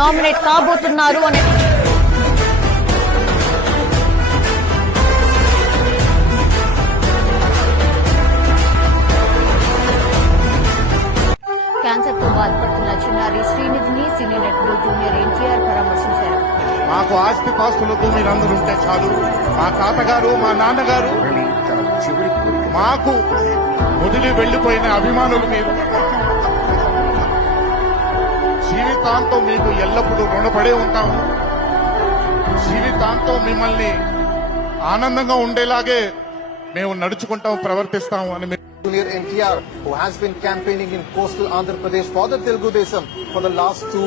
Nominate కాబోతున్నారు అనే cancer తో బాధపడుతున్న చిన్నారి శ్రీనిధిని సినీ నటుడు జూనియర్ ఎన్టీఆర్ పరామర్శించారు. మాకు ఆస్తి పాస్తులతో మీరందరూ ఉంటే చాలు. మా తాతగారు, మా నాన్నగారు మాకు వదిలి వెళ్లిపోయిన అభిమానులు మీరు. జీవితాంతం మీకు ఎల్లప్పుడూ రుణపడే ఉంటాము. జీవితాంతం మిమ్మల్ని ఆనందంగా ఉండేలాగే మేము నడుచుకుంటాం, ప్రవర్తిస్తాము అని. Junior NTR, who has been campaigning in coastal Andhra Pradesh for the Telugu Desam for the last 2